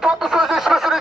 todos os espíritos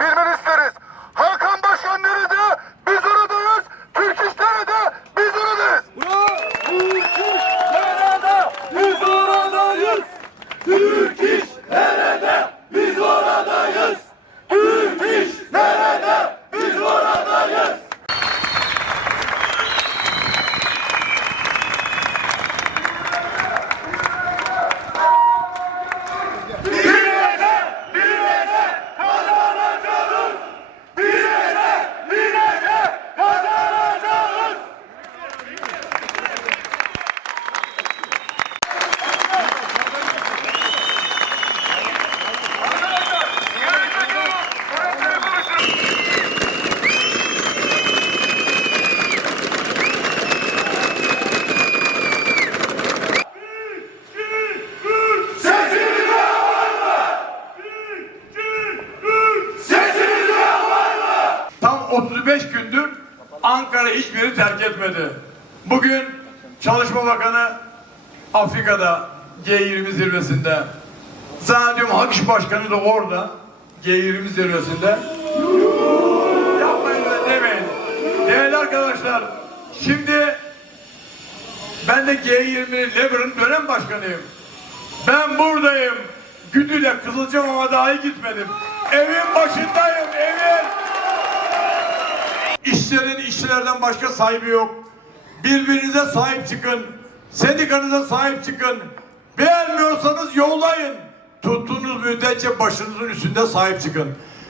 bilmeni isteriz. Hakan Başkan nerede? Biz oradayız. Türk iş nerede? Biz oradayız. Türk iş nerede? Biz oradayız. Türk iş nerede? Biz oradayız. 35 gündür Ankara hiçbiri terk etmedi. Bugün Çalışma Bakanı Afrika'da G20 zirvesinde. Zannediyorum Hak İş Başkanı da orada G20 zirvesinde. Yapmayın öyle demeyin. Değerli arkadaşlar şimdi ben de G20'nin Lever'ın dönem başkanıyım. Ben buradayım. Güdü'yle Kızılcamam'a dahi gitmedim. Evin başındayım, evin. İşçilerin işçilerden başka sahibi yok. Birbirinize sahip çıkın. Sendikanıza sahip çıkın. Beğenmiyorsanız yollayın. Tuttuğunuz müddetçe başınızın üstünde sahip çıkın.